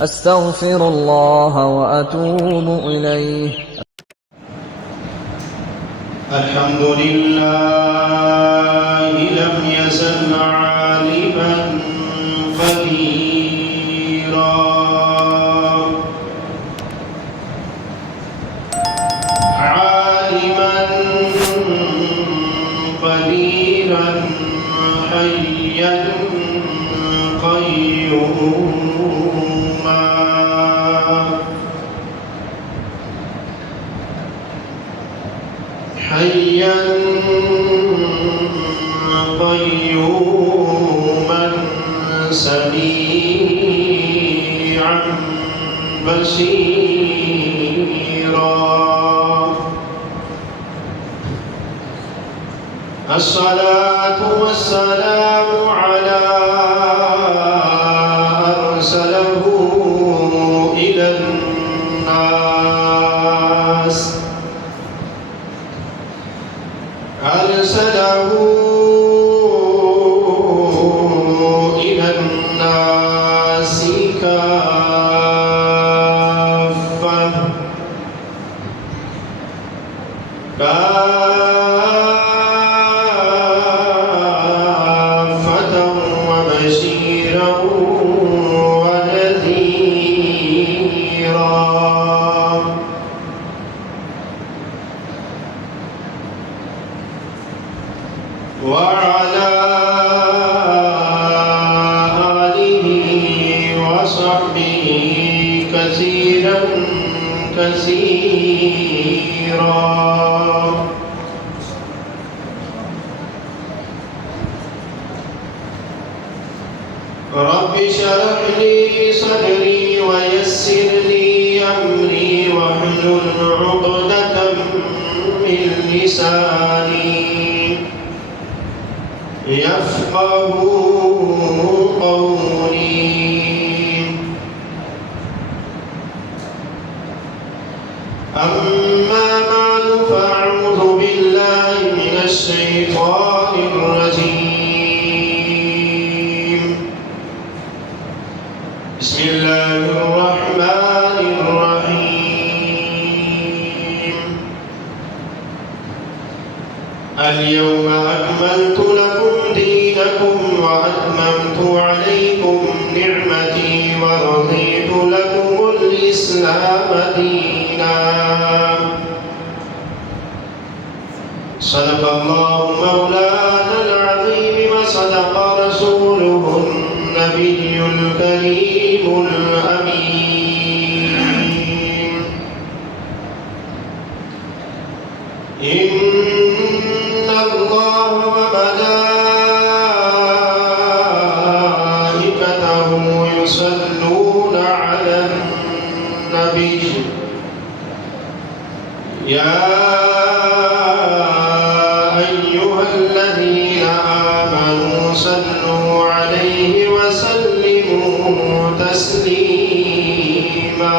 أستغفر الله وأتوب إليه. الحمد لله لم يزل عالما قديرا عالما قديرا حيا قيوما حيا قيوما سميعا بصيرا الصلاة والسلام على أرسله إلى الناس أرسله إلى الناس كافة وبشيرا ونذيرا وعلى آله وصحبه كثيرا كثيرا رب اشرح لي صدري ويسر لي أمري واحلل عقدة من لساني يفقه قولي أما بعد فأعوذ بالله من الشيطان الرجيم بسم الله الرحمن الرحيم اليوم أكملت لكم دينكم وأتممت عليكم نعمتي ورضيت لكم الإسلام دينا صدق الله مولانا العظيم وصدق رسوله النبي الكريم الأمين إن الله وملائكته يصلون على النبي يا أيها الذين آمنوا صلوا عليه وسلموا تسليما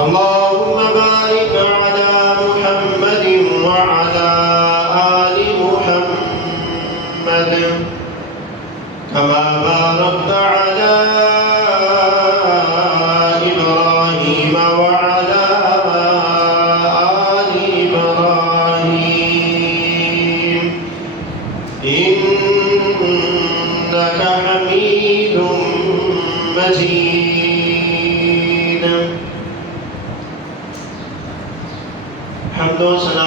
اللهم بارك على محمد وعلى آل محمد كما باركت على إبراهيم وعلى آل إبراهيم إنك حميد مجيد حمد و ثنا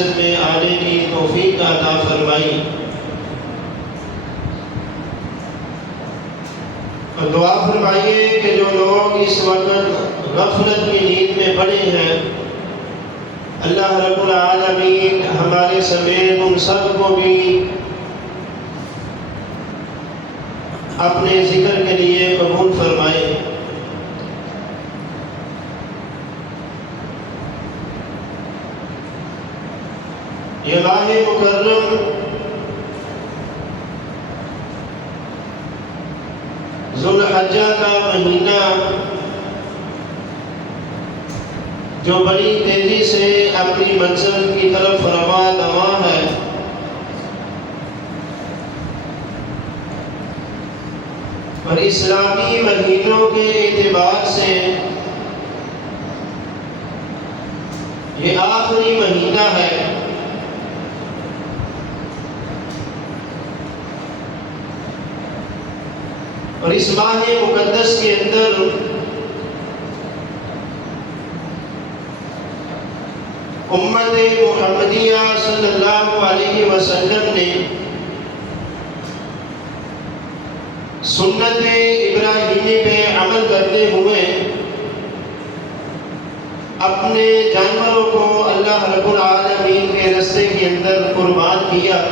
مسجد میں آنے کی توفیق عطا فرمائی، اور دعا فرمائیے کہ جو لوگ اس وقت غفلت کی نیند میں پڑے ہیں، اللہ رب العالمین ہمارے سمیت ان سب کو بھی اپنے ذکر کے لیے قبول فرمائے۔ یہ ماہ مکرم ذوالحجہ کا مہینہ جو بڑی تیزی سے اپنی منزل کی طرف رواں دواں ہے، اور اسلامی مہینوں کے اعتبار سے یہ آخری مہینہ ہے۔ اور اس ماہ مقدس کے اندر امت محمدیہ صلی اللہ علیہ وسلم نے سنت ابراہیمی پہ عمل کرتے ہوئے اپنے جانوروں کو اللہ رب العالمین کے راستے کے اندر قربان کیا،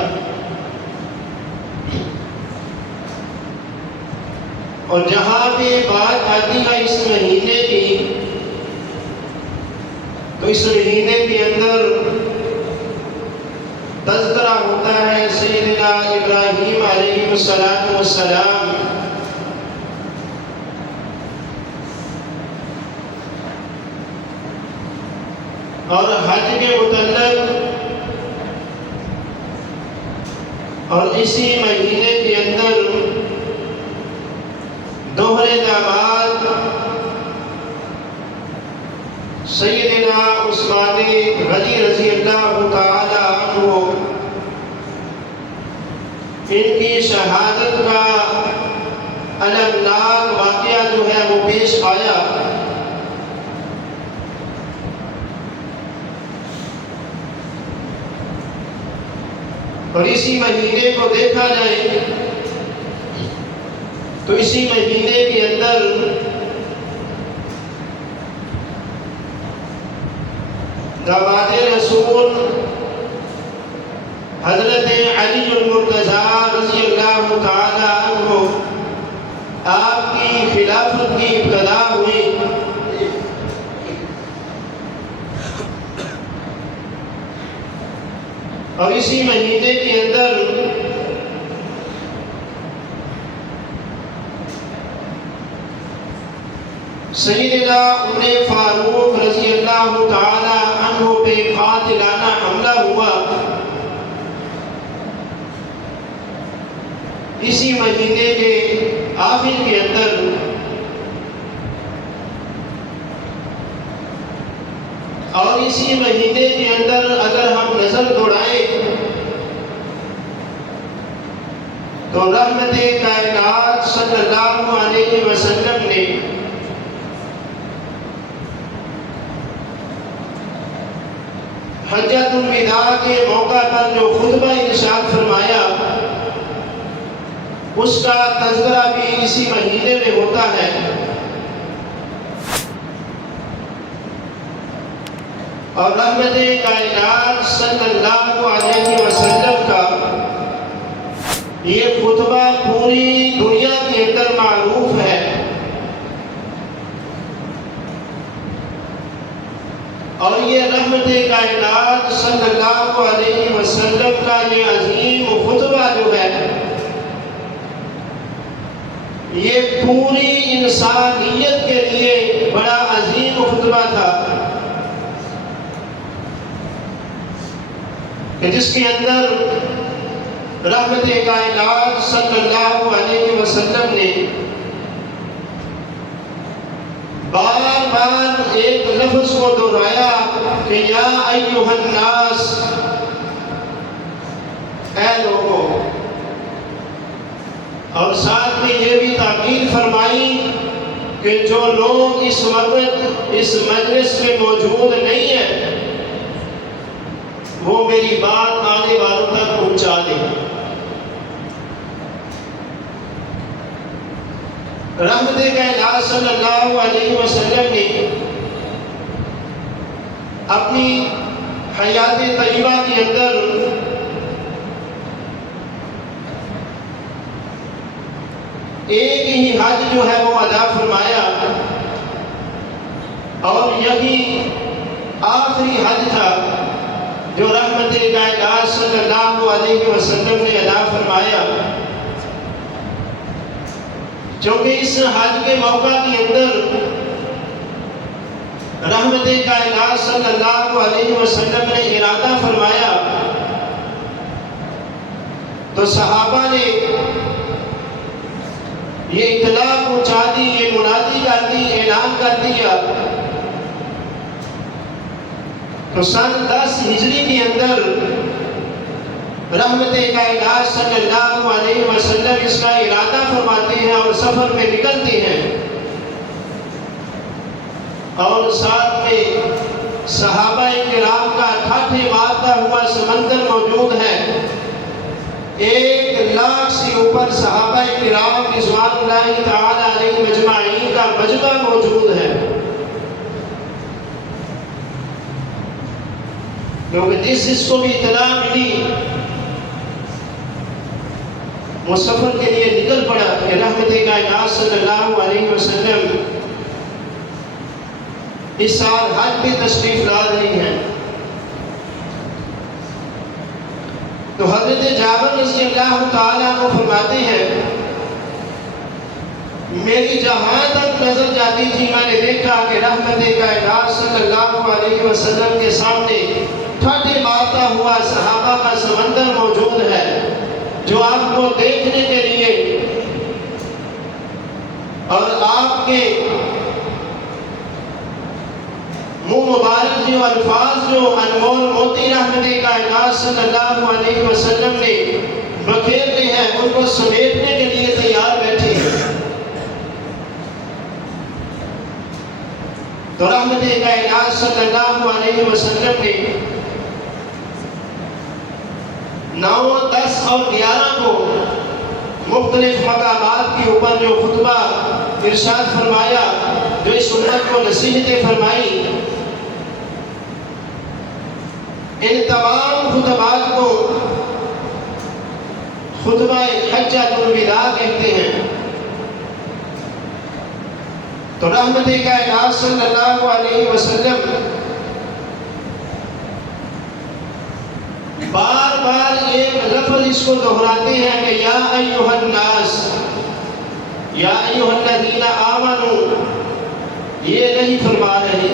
اور جہاں بھی بات آتی ہے اس مہینے کی، تو اس مہینے کے اندر تذکرہ ہوتا ہے سیدنا ابراہیم علیہ السلام، اور حج کے متعلق، اور اسی مہینے کے اندر دوہرے داماد سیدنا عثمان غنی رضی اللہ تعالی عنہ ان کی شہادت کا المناک واقعہ جو ہے وہ پیش آیا۔ اور اسی مہینے کو دیکھا جائے تو اسی مہینے کے اندر داماد رسول حضرت علی المرتضیٰ رضی اللہ تعالی عنہ آپ کی خلافت کی ابتدا ہوئی، اور اسی مہینے کے اندر سیدنا عمر فاروق رضی اللہ تعالی عنہ پہ قاتلانہ حملہ ہوا۔ اسی مہینے کے آخر کے اندر اور اسی مہینے کے اندر اگر ہم نظر دوڑائیں تو رحمت کائنات صلی اللہ علیہ وسلم نے حجۃ الوداع کے موقع پر جو خطبہ ارشاد فرمایا، اس کا تذکرہ بھی اسی مہینے میں ہوتا ہے۔ اور رحمت کائنات صلی اللہ علیہ وسلم کا یہ خطبہ پوری دنیا کے اندر معروف ہے، اور یہ رحمت کائنات صلی اللہ علیہ وسلم کا یہ عظیم خطبہ جو ہے یہ پوری انسانیت کے لیے بڑا عظیم خطبہ تھا، کہ جس کے اندر رحمت کائنات صلی اللہ علیہ وسلم نے بار بار ایک لفظ کو دہرایا کہ یا ایھا الناس، اے لوگوں، اور ساتھ میں یہ بھی تاکید فرمائی کہ جو لوگ اس وقت اس مجلس میں موجود نہیں ہیں وہ یہی بات آنے والوں تک پہنچا دیں۔ رحمت کائنات صلی اللہ علیہ وسلم نے اپنی حیات طیبہ کے اندر ایک ہی حج جو ہے وہ ادا فرمایا، اور یہی آخری حج تھا جو رحمت کائنات صلی اللہ علیہ وسلم نے ادا فرمایا، چونکہ اس حج کے موقع کے اندر رحمت کائنات صلی اللہ علیہ وسلم نے ارادہ فرمایا تو صحابہ نے یہ اطلاع پہنچا دی، یہ منادی کر دی، اعلان کر دیا۔ تو سن 10 ہجری کے اندر رحمت کائنات صلی اللہ علیہ وسلم اس کا ارادہ فرماتے ہیں اور سفر میں نکلتے ہیں، اور ساتھ میں صحابہ کرام کا ٹھاٹھے مارتا ہوا سمندر موجود ہے۔ 1 لاکھ سے اوپر صحابہ کرام رضوان اللہ تعالی علیہ مجمعین کا مجمع موجود ہے، کیونکہ جس کو بھی اطلاع ملی وہ سفر کے لیے نکل پڑا کہ رحمت کائنات صلی اللہ علیہ وسلم اس سال حج پہ تشریف لا رہی ہیں۔ تو حضرت جابر رضی اللہ تعالیٰ عنہ فرماتے ہیں میری جہاں تک نظر جاتی تھی میں نے دیکھا کہ رحمت کائنات صلی اللہ علیہ وسلم کے سامنے ٹھاٹھے مارتا ہوا صحابہ کا سمندر موجود ہے، جو آپ کو دیکھنے کے لیے اور آپ کے منہ مبارک جو الفاظ جو انمول موتی رحمت کائنات صلی اللہ علیہ وسلم نے بکھیرتے ہیں ان کو سمیٹنے کے لیے تیار بیٹھے ہیں۔ تو رحمت کائنات صلی اللہ علیہ وسلم نے 9، 10 اور 11 کو مختلف مقامات کے اوپر جو خطبہ ارشاد فرمایا، جو اس امت کو نصیحتیں فرمائی، ان تمام خطبات کو خطبہ حجۃ الوداع کہتے ہیں۔ تو رحمت کائنات صلی اللہ علیہ وسلم بار بار ایک لفظ اس کو دہراتے ہیں کہ یا ایھا الناس، یا ایھا الذین آمنوا، یہ نہیں فرما رہے،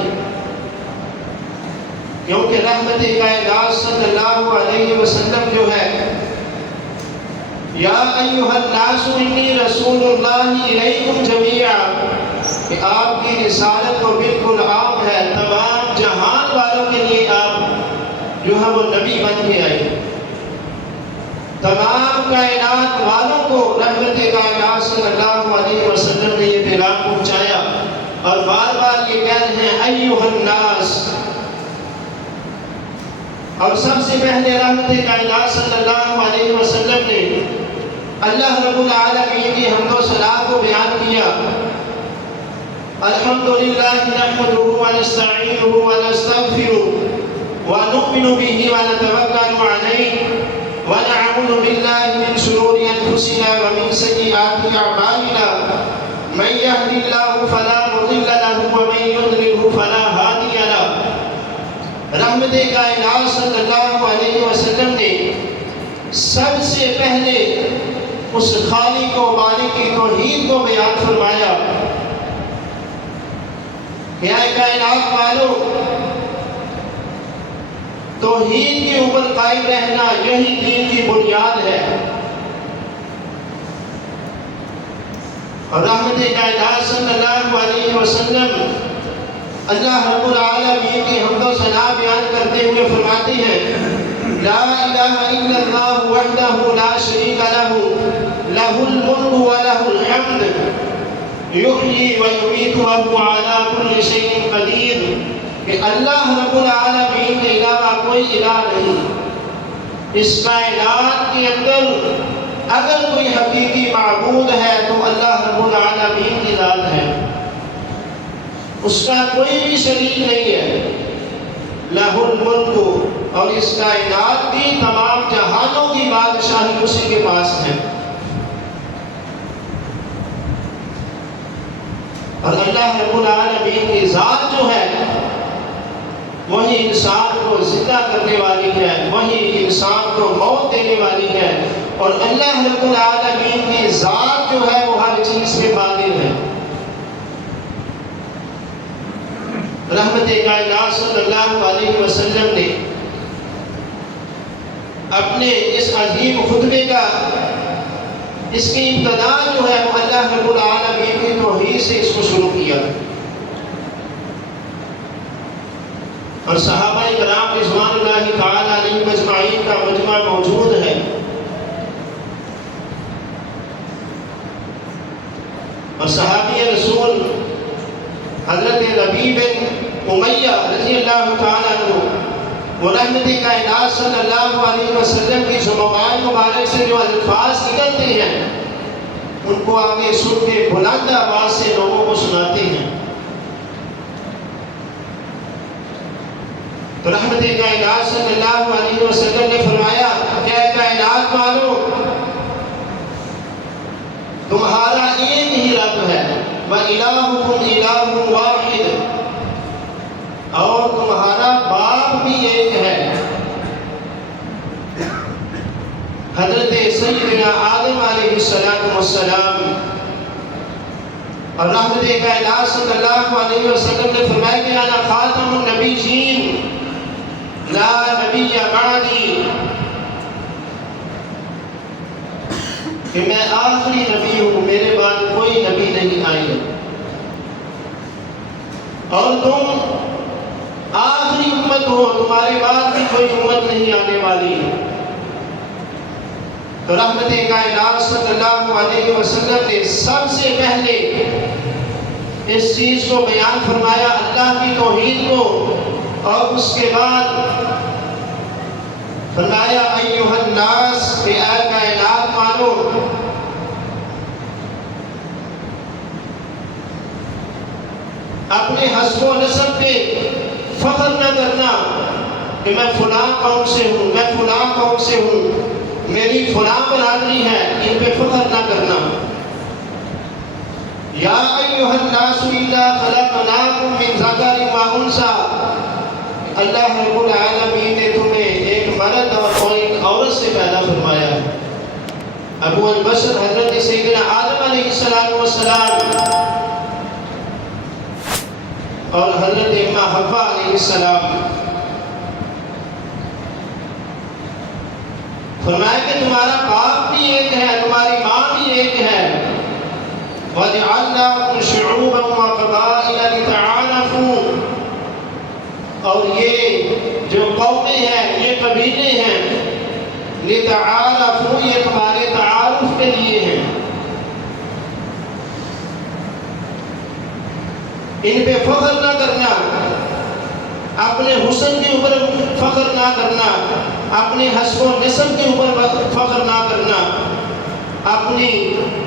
کیونکہ رحمت کائنات صلی اللہ علیہ وسلم جو ہے یا ایھا الناس انی رسول اللہ الیکم جمیعا، کہ آپ کی رسالت تو بالکل عام ہے، تمام جہان والوں کے لیے آپ جو ہے وہ نبی بن کے آئے، تمام کائنات والوں کو رحمت کائنات صلی اللہ علیہ وسلم نے یہ پیغام پہنچایا، اور بار بار یہ کہہ رہے ہیں ایھا الناس۔ اور سب سے پہلے رحمت کائنات صلی اللہ علیہ وسلم نے اللہ رب العالمین کی حمد و ثنا کو بیان کیا۔ الحمدللہ نحمدہ ونستعینہ ونستغفرہ ونؤمن بہ ونتوکل علیہ ونعوذ باللہ من شرور انفسنا ومن سیئات اعمالنا، من یہد اللہ فلا مضل لہ ومن یضللہ فلا ہادی لہ۔ رحمت کائنات صلی اللہ علیہ وسلم نے سب سے پہلے اس خالق و مالک کی توحید کو بیان فرمایا کہ اے کائنات والوں، توحید کے اوپر قائم رہنا یہی دین کی بنیاد ہے۔ اور رحمت کائنات صلی اللہ علیہ وسلم اللہ رب العالمین کی حمد و ثنا بیان کرتے ہوئے فرماتے ہیں لا الہ الا اللہ وحدہ لا شریک لہ لہ الملک ولہ الحمد یحیی ویمیت وہو علی کل شیء قدیر، کہ اللہ رب العالمین کے علاوہ کوئی الہ نہیں، اس کائنات کے اندر اگر کوئی حقیقی معبود ہے تو اللہ رب العالمین کی ذات ہے، اس کا کوئی بھی شریک نہیں ہے۔ لہ الملک، اور اس کائنات کی تمام جہانوں کی بادشاہی اسی کے پاس ہے۔ اور اللہ رب العالمین کی ذات جو ہے وہی انسان کو زندہ کرنے والی ہے، وہی انسان کو موت دینے والی ہے، اور اللہ رب العالمین کی ذات جو ہے وہ ہر چیز پہ قادر ہے۔ رحمت کائنات صلی اللہ علیہ وسلم نے اپنے اس عظیم خطبے کا اس کی ابتدا جو ہے وہ اللہ رب العالمین کی توحید سے اس کو شروع کیا، اور صحابہ کرام رضوان اللہ تعالی علیہم اجمعین کا مجمع موجود ہے، اور صحابی رسول حضرت ربیع بن امیہ رضی اللہ تعالی عنہ وہ رحمت کائنات صلی اللہ علیہ وسلم کی زبان مبارک سے جو الفاظ نکلتے ہیں ان کو آگے سن کے بلند آواز سے لوگوں کو سناتے ہیں۔ تو رحمت کائنات صلی اللہ علیہ وسلم نے فرمایا کہ اے کائنات والو، تمہارا ایک ہی رب ہے، وَإِلَٰهُكُمْ إِلَٰهٌ وَاحِدٌ، اور تمہارا باپ بھی ایک ہے۔ حضرت سیدنا آدم علیہ السلام اور رحمت کائنات صلی اللہ علیہ وسلم نے فرمایا کہ انا خاتم النبیین لا نبی بعدی، کہ میں آخری نبی ہوں، میرے بعد کوئی نبی نہیں آئی، اور تم آخری امت ہو، تمہارے بعد بھی کوئی امت نہیں آنے والی۔ تو رحمت کائنات صلی اللہ علیہ وسلم نے سب سے پہلے اس چیز کو بیان فرمایا، اللہ کی توحید کو، اور اس کے بعد فرمایا ایھا الناس، کہ اے کائنات مانو، اپنے حسب و نسب پہ فخر نہ کرنا کہ میں فلاں قوم سے ہوں، میں فلاں قوم سے ہوں، میری فلاں برادری ہے، ان پہ فخر نہ کرنا۔ یا ایھا الناس انا خلقناکم من ذکر و انثی، اللہ رب العالمین نے تمہیں ایک مرد اور ایک عورت سے پیدا فرمایا ہے۔ ابو البشر حضرت سیدنا آدم علیہ السلام اور حضرت اماں حوا علیہ السلام، فرمایا کہ تمہارا باپ بھی ایک ہے، تمہاری ماں بھی ایک ہے۔ وَجَعَلْنَاكُمْ شُعُوبًا وَقَبَائِلَ لِتَعَارَفُوا، اور یہ جو قومیں ہیں، یہ قبیلے ہیں، لِتَعَارَفُوا، یہ تمہارے تعارف کے لیے ہیں۔ ان پہ فخر نہ کرنا، اپنے حسن کے اوپر فخر نہ کرنا، اپنے حسب و نسب کے اوپر فخر نہ کرنا، اپنی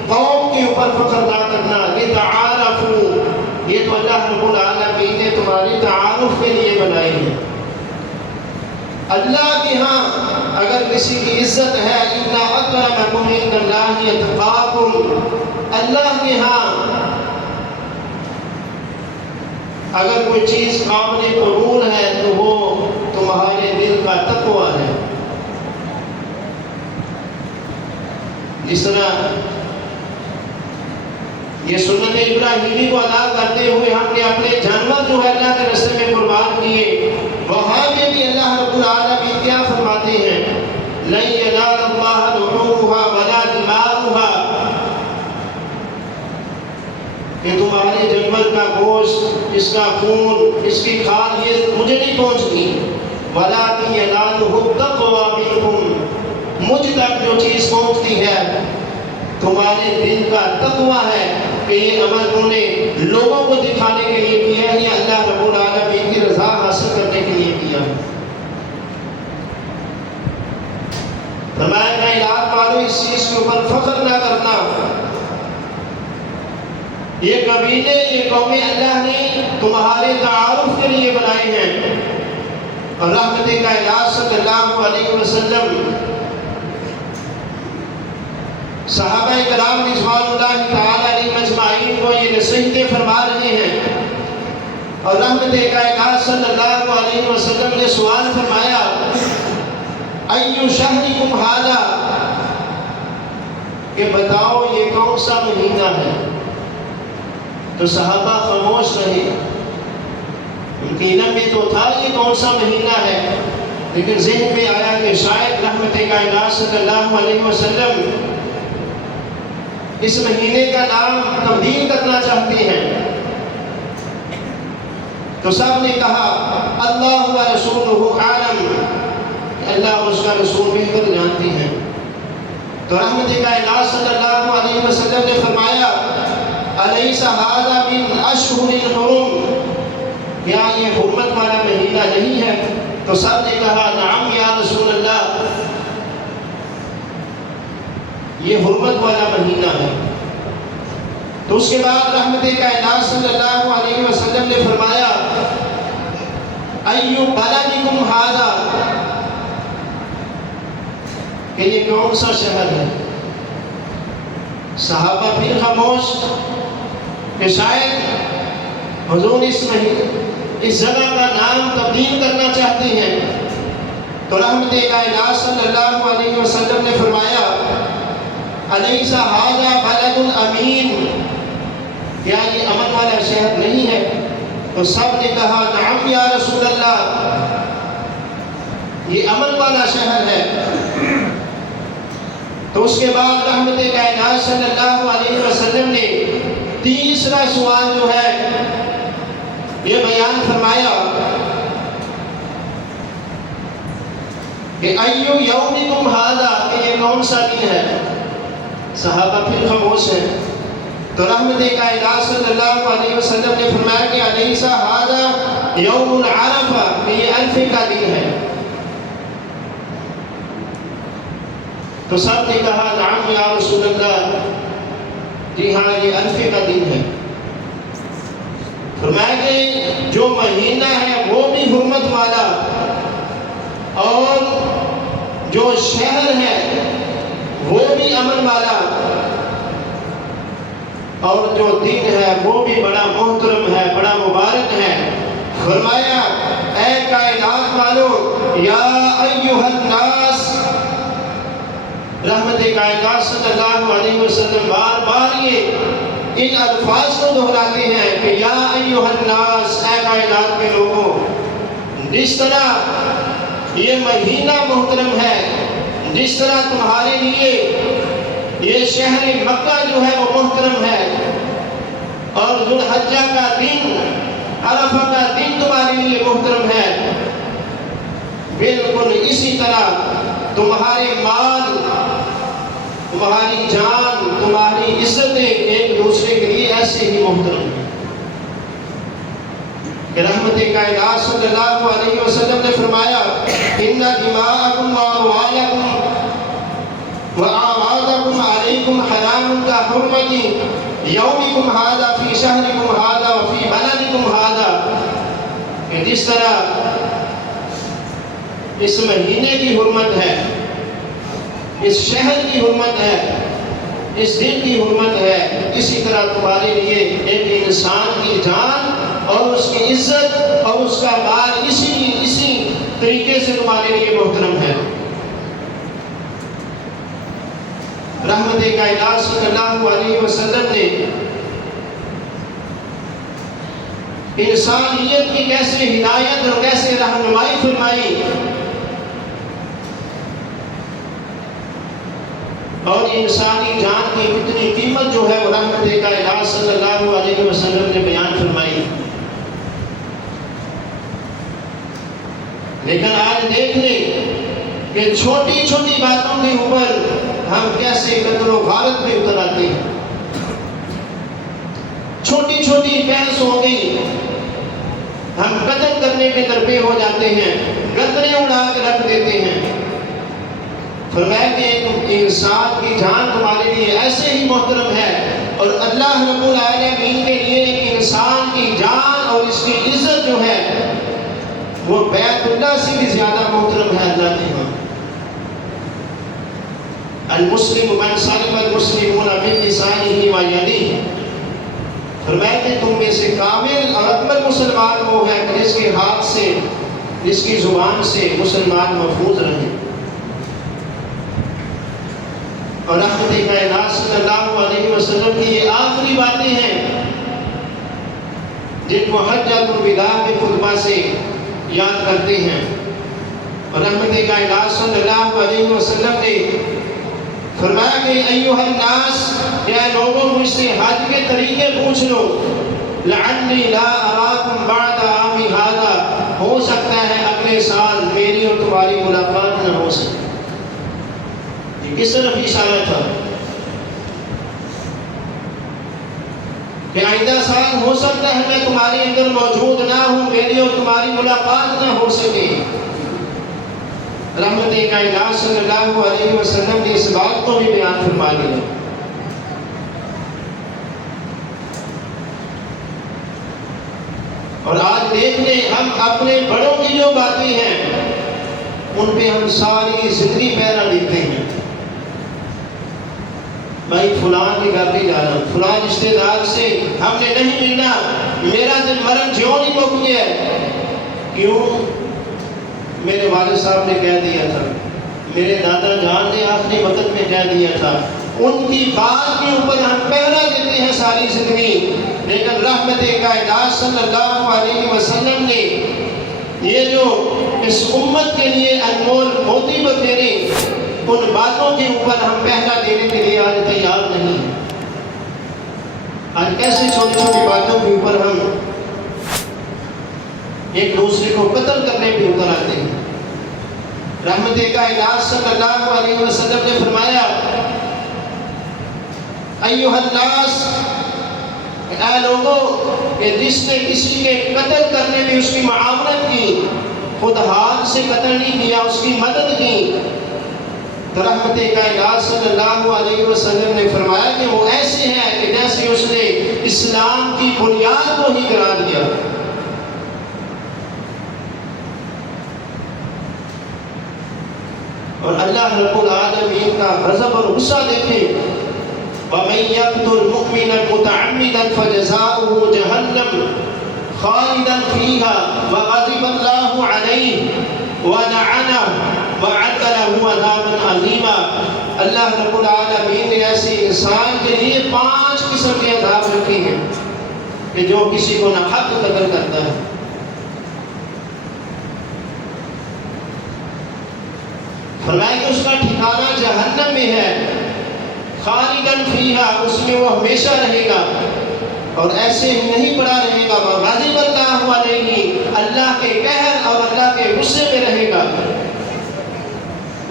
قوم کے اوپر فخر نہ کرنا۔ لِتَعَارَفُوا، یہ تو اللہ رب العالمین نے تمہاری تعارف کے لیے بنائی ہے۔ اللہ کے ہاں اگر کسی کی عزت ہے، اِنَّ أَكْرَمَكُمْ عِندَ اللَّهِ أَتْقَاكُمْ، اللہ کے ہاں اگر کوئی چیز قابل قبول ہے تو وہ تمہارے دل کا تقوی ہے۔ جس طرح یہ سنت ابراہیمی کو ادا کرتے ہوئے ہم نے اپنے جانور جو ہے اللہ کے راستے میں قربان کیے، وہاں پہ بھی اللہ رب العالمین کیا فرماتے ہیں، لَن يَنَالَ اللَّهَ لُحُومُهَا وَلَا دِمَاؤُهَا، کہ تمہارے جانور کا گوشت، اس کا خون، اس کی کھال یہ مجھے نہیں پہنچتی، وَلَٰكِن يَنَالُهُ التَّقْوَىٰ مِنكُمْ، مجھ تک جو چیز پہنچتی ہے تمہارے دل کا تقویٰ ہے، کہ یہ عمل تم نے لوگوں کو دکھانے کے لیے کیا ہے یا اللہ رب العالمین کی رضا حاصل کرنے کے لیے کیا ہے۔ فرمایا کائنات والوں اس چیز کے اوپر فخر نہ کرنا، یہ قبیلے، یہ قومیں اللہ نے تمہارے تعارف کے لیے بنائے ہیں، اور رحمت کائنات صلی اللہ علیہ وسلم صحابہ کرام رضوان اللہ تعالی علیہم اجمعین کو یہ نصیحتیں فرما رہے ہیں، اور رحمت کائنات صلی اللہ علیہ وسلم نے سوال فرمایا ایو شہرکم ھذا، کہ بتاؤ یہ کون سا مہینہ ہے؟ تو صحابہ خاموش رہے، ان کے علم میں تو تھا یہ کون سا مہینہ ہے، لیکن ذہن میں آیا کہ شاید رحمت کائنات صلی اللہ علیہ وسلم اس مہینے کا نام تبدیل کرنا چاہتے ہیں۔ تو سب نے کہا اللہ و رسولہ عالم، اللہ اور اس کا رسول بہتر جانتی ہیں۔ تو رحمت کائنات صلی اللہ علیہ وسلم نے فرمایا الیس ھذا من اشہر الحرم، کیا یہ حرمت والا مہینہ نہیں ہے؟ تو سب نے کہا نعم یا رسول اللہ، یہ حرمت والا مہینہ ہے۔ تو اس کے بعد رحمت کائنات صلی اللہ علیہ وسلم نے فرمایا ایو بلدکم ھذا، کہ یہ کون سا شہر ہے؟ صحابہ پھر خاموش، کہ شاید حضور اس جگہ کا نام تبدیل کرنا چاہتے ہیں۔ تو رحمت کائنات صلی اللہ علیہ وسلم نے فرمایا الیس ھذا بلد امین، کیا یہ امن والا شہر نہیں ہے؟ تو سب نے کہا نعم یا رسول اللہ، یہ امن والا شہر ہے۔ تو اس کے بعد رحمت کائنات صلی اللہ علیہ وسلم نے تیسرا سوال جو ہے یہ بیان فرمایا کہ ایو یومکم ھذا، کہ یہ کون سا دن ہے؟ صحابہ پھر خاموش ہیں۔ تو رحمت کائنات صلی اللہ علیہ وسلم نے فرمایا کہ الیس ھذا یوم عرفہ، کہ یہ عرفے کا دن ہے۔ تو سب نے کہا نعم یا رسول اللہ، جی ہاں یہ عرفے کا دن ہے۔ فرمایا کہ جو مہینہ ہے وہ بھی حرمت والا، اور جو شہر ہے وہ بھی امن والا، اور جو دن ہے وہ بھی بڑا محترم ہے، بڑا مبارک ہے۔ فرمایا اے کائنات والو، یا ایھا الناس، رحمت کائنات صلی اللہ علیہ وسلم بار بار یہ ان الفاظ کو دہراتے ہیں کہ یا ایھا الناس، اے کائنات کے لوگوں، جس طرح یہ مہینہ محترم ہے، جس طرح تمہارے لیے یہ شہر مکہ جو ہے وہ محترم ہے، اور ذو الحجہ کا دن، عرفہ کا دن تمہارے لیے محترم ہے، بالکل اسی طرح تمہارے مال، تمہاری جان، تمہاری عزتیں ایک دوسرے کے لیے ایسے ہی محترم ہیں۔ کہ رحمت کائنات صلی اللہ علیہ وسلم نے فرمایا ان دماءکم واموالکم واعراضکم علیکم حرام کحرمت یومکم ھذا فی شہرکم ھذا وفی بلدکم ھذا، کہ جس طرح اس مہینے کی حرمت ہے، اس شہر کی حرمت ہے، اس دن کی حرمت ہے، اسی طرح تمہارے لیے ایک انسان کی جان اور اس کی عزت اور اس کا مال اسی طریقے سے تمہارے لیے محترم ہے۔ رحمت کائنات صلی اللہ علیہ وسلم نے انسانیت کی کیسے ہدایت اور کیسے رہنمائی فرمائی، اور انسانی جان کی کتنی قیمت جو ہے وہ رحمت کائنات صلی اللہ علیہ وسلم نے بیان فرمائی۔ لیکن آج دیکھ لیں کہ چھوٹی چھوٹی باتوں کے اوپر ہم کیسے قتل و غارت پہ اتر آتے ہیں۔ چھوٹی چھوٹی بحث ہو گئی، ہم قتل کرنے کے درپے ہو جاتے ہیں، گردنیں اڑا کے رکھ دیتے ہیں۔ فرمایا کہ ایک انسان کی جان تمہارے لیے ایسے ہی محترم ہے، اور اللہ رب العالمین کے لیے ایک انسان کی جان اور اس کی عزت جو ہے وہ بیت اللہ سے بھی زیادہ محترم ہے اللہ کے ہاں۔ المسلم من سلم المسلمون من لسانه ويده، فرمایا کہ تم میں سے کامل اور اکمل مسلمان وہ ہے جس کے ہاتھ سے، جس کی زبان سے مسلمان محفوظ رہے۔ اور رحمت کائنات صلی اللہ علیہ وسلم کی یہ آخری باتیں ہیں جن کو حجۃ الوداع کے خطبہ سے یاد کرتے ہیں۔ اور رحمت کائنات صلی اللہ علیہ وسلم نے فرمایا کہ ایھا الناس، اے لوگوں مجھ سے حج کے طریقے پوچھ لو، لعلی لا اراکم بعد عامی ھذا، ہو سکتا ہے اگلے سال میری اور تمہاری ملاقات نہ ہو سکے۔ یہ کس طرف اشارہ تھا کہ آئندہ سال ہو سکتا ہے میں تمہارے اندر موجود نہ ہوں، میری اور تمہاری ملاقات نہ ہو سکے۔ رحمت کائنات صلی اللہ علیہ وسلم نے اس بات کو بھی بیان فرما دیا۔ اور آج دیکھ لیں ہم اپنے بڑوں کی جو باتیں ہیں ان پہ ہم ساری زندگی پہرا دیتے ہیں۔ بھائی فلاں کے گھر نہیں جانا، فلاں رشتے دار سے ہم نے نہیں ملنا، میرا دل مرن جیوں نہیں مک گیا۔ کیوں؟ میرے والد صاحب نے کہہ دیا تھا، میرے دادا جان نے آخری وقت میں کہہ دیا تھا۔ ان کی بات کے اوپر ہم پہرا دیتے ہیں ساری زندگی، لیکن رحمت کائنات صلی اللہ علیہ وسلم نے یہ جو اس امت کے لیے انمول موتی بتیرے، ان باتوں کے اوپر ہم پہلا دینے کے لیے آج تیار نہیں ہیں۔ آج ایسے چھوٹی چھوٹی باتوں کے اوپر ہم ایک دوسرے کو قتل کرنے پہ اتر آتے ہیں۔ رحمت کائنات صلی اللہ علیہ وسلم نے فرمایا ایھا الناس، اے لوگوں، کہ جس نے کسی کے قتل کرنے میں اس کی معاونت کی، خود ہاتھ سے قتل نہیں کیا، اس کی مدد کی، تو رحمت کائنات صلی اللہ علیہ وسلم نے فرمایا کہ وہ ایسے ہیں کہ جیسے اس نے اسلام کی بنیاد کو ہی گرا دیا۔ اور اللہ رب العالمین کا غضب اور غصہ دیکھیں، وَمَن يَقْتُلْ مُؤْمِنًا مُتَعَمِّدًا فَجَزَاؤُهُ جَهَنَّمُ خَالِدًا فِيهَا وَغَضِبَ اللَّهُ عَلَيْهِ وَلَعَنَهُ وَأَعَدَّ لَهُ عَذَابًا عَظِيمًا۔ اللہ رب العالمین نے ایسے انسان کے لیے 5 قسم کے عذاب رکھے ہیں کہ جو کسی کو ناحق قتل کرتا ہے۔ فرمایا کہ اس کا ٹھکانہ جہنم میں ہے، خالداً فیہا، اس میں وہ ہمیشہ رہے گا، اور ایسے ہی نہیں پڑا رہے گا، وغضب اللہ علیہ، اللہ کے قہر اور اللہ کے غصے میں رہے گا،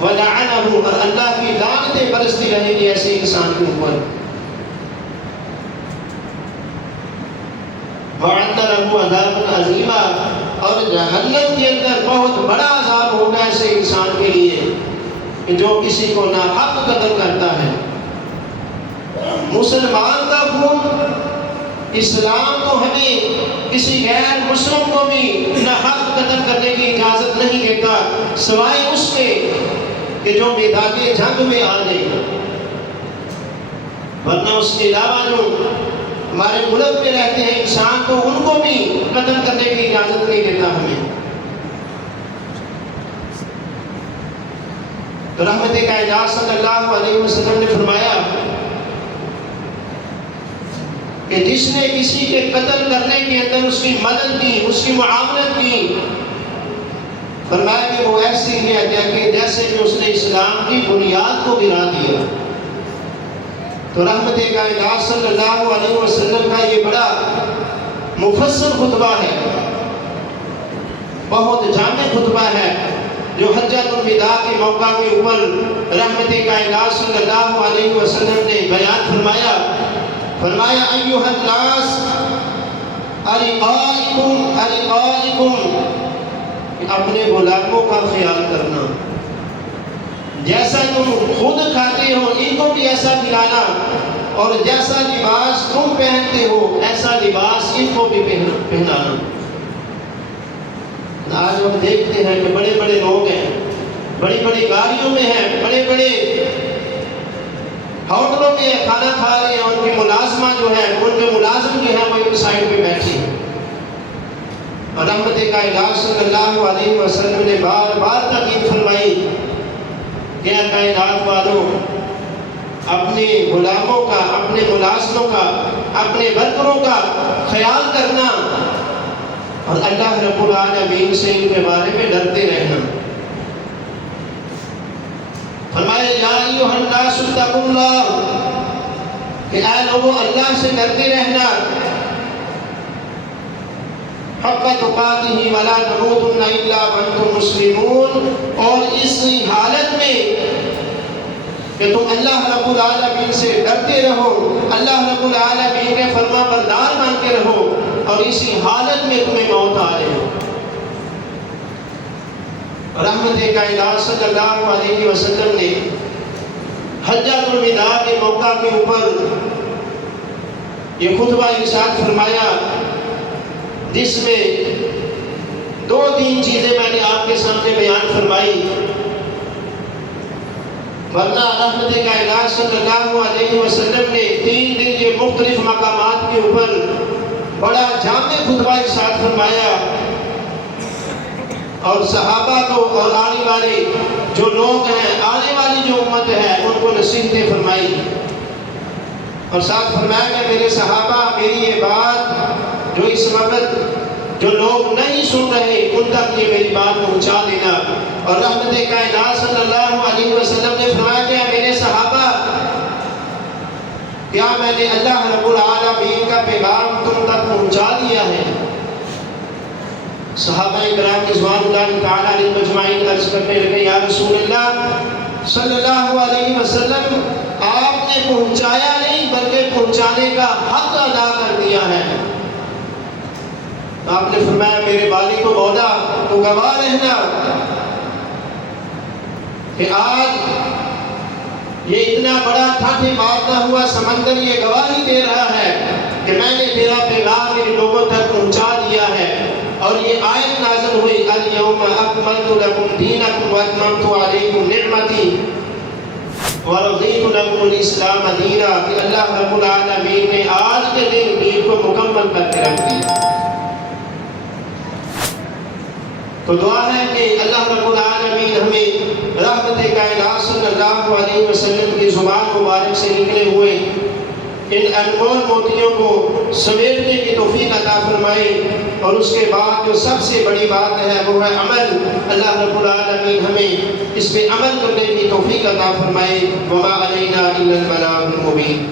ولعنہ، اور اللہ کی لعنتیں برستی رہیں گی ایسے انسان کے اوپر، وَأَعَدَّ لَهُ عَذَابًا عَظِيمًا، اور جہنم کے اندر بہت بڑا عذاب ہوگا ایسے انسان کے لیے کہ جو کسی کو ناحق قتل کرتا ہے۔ مسلمان کا خون، اسلام تو ہمیں کسی غیر مسلم کو بھی ناحق قتل کرنے کی اجازت نہیں دیتا، سوائے اس کے کہ جو میدان جنگ میں آ جائے گا، ورنہ اس کے علاوہ جو ہمارے ملک میں رہتے ہیں انسان تو ان کو بھی قتل کرنے کی اجازت نہیں دیتا ہمیں۔ تو رحمت کائنات صلی اللہ علیہ وسلم نے فرمایا کہ جس نے کسی کے قتل کرنے کے اندر اس کی مدد کی، اس کی معاونت کی، فرمایا کہ وہ ایسی ہے کہ جیسے کہ اس نے اسلام کی بنیاد کو گرا دیا۔ تو رحمت کائنات صلی اللہ علیہ وسلم کا یہ بڑا مفصل خطبہ ہے، بہت جامع خطبہ ہے، جو حجۃ الوداع کے موقع کے اوپر رحمت کائنات صلی اللہ علیہ وسلم نے بیان فرمایا۔ فرمایا ایھا الناس ارقائکم ارقائکم، اپنے غلاموں کا خیال کرنا، جیسا تم خود کھاتے ہو ان کو بھی ایسا کھلانا، اور جیسا لباس تم پہنتے ہو ایسا لباس ان کو بھی پہنانا۔ آج ہم دیکھتے ہیں کہ بڑے بڑے لوگ ہیں، بڑی بڑی گاڑیوں میں ہیں، بڑے بڑے ہوٹلوں میں کھانا کھا رہے ہیں، ان کی ملازمہ جو ہے، ان کے ملازم جو ہے وہ ایک سائڈ پہ بیٹھے ہیں، اور رحمت کائنات صلی اللہ علیہ وسلم نے بار بار تاکید فرمائی کہ اے کائنات والوں، اپنے غلاموں کا، اپنے ملازموں کا، اپنے ورکروں کا خیال کرنا، اور اللہ رب العالمین سے ان کے بارے میں ڈرتے رہنا۔ فرمایا یا ایھا الناس اتقوا اللہ، کہ اے لوگوں اللہ سے ڈرتے رہنا، حق تقاتہ ولا تموتن الا وانتم مسلمون، اور اس حالت میں کہ تم اللہ رب العالمین سے ڈرتے رہو، اللہ رب العالمین کے فرما بردار بن کے رہو، اور اسی حالت میں تمہیں موت آ رہی ہو۔ رحمت کائنات صلی اللہ علیہ وسلم نے حجۃ الوداع کے موقع کے اوپر یہ خطبہ ارشاد فرمایا، جس میں 2-3 چیزیں میں نے آپ کے سامنے بیان فرمائی، ورنہ رحمت کائنات صلی اللہ علیہ وسلم نے 3 دن یہ مختلف مقامات کے اوپر بڑا جامع خطبہ ارشاد فرمایا، اور صحابہ کو اور آنے والے جو لوگ ہیں، آنے والی جو امت ہے، ان کو نصیحتیں فرمائی، اور ساتھ فرمایا کہ میرے صحابہ میری یہ بات جو اس وقت جو لوگ نہیں سن رہے ان تک یہ میری بات پہنچا دینا۔ اور رحمت کائنات صلی اللہ علیہ وسلم نے فرمایا کہ میرے صحابہ، کیا میں نے اللہ رب العالمین کا پیغام تم تک پہنچا دیا ہے؟ صحابہ کرام رضوان اللہ تعالیٰ علیہ مجمعین عرض کرنے لگے یا رسول اللہ صلی اللہ علیہ وسلم، آپ نے پہنچایا نہیں بلکہ پہنچانے کا حق ادا کر دیا ہے۔ آپ نے فرمایا میرے والی کو مولا تو گواہ رہنا کہ آج یہ اتنا بڑا ٹھاٹھے مارتا ہوا سمندر یہ گواہی دے رہا ہے کہ میں نے تیرا پیغام میرے لوگوں تک پہنچا دیا ہے۔ اور یہ آیت نازل ہوئی الیوم اکملت لکم دینکم واتممت علیکم نعمتی ورضیت لکم الاسلام دینا، کہ اللہ رب العالمین نے آج کے دن دین کو مکمل کر کے رکھ دیا۔ تو دعا ہے کہ اللہ رب العالمین ہمیں رحمت کائنات صلی اللہ علیہ وسلم کی زبان مبارک سے نکلے ہوئے ان انمول موتیوں کو سمیٹنے کی توفیق عطا فرمائے، اور اس کے بعد جو سب سے بڑی بات ہے وہ ہے عمل۔ اللہ رب العالمین ہمیں اس پہ عمل کرنے کی توفیق عطا فرمائے۔ وما علینا الا البلاغ المبین۔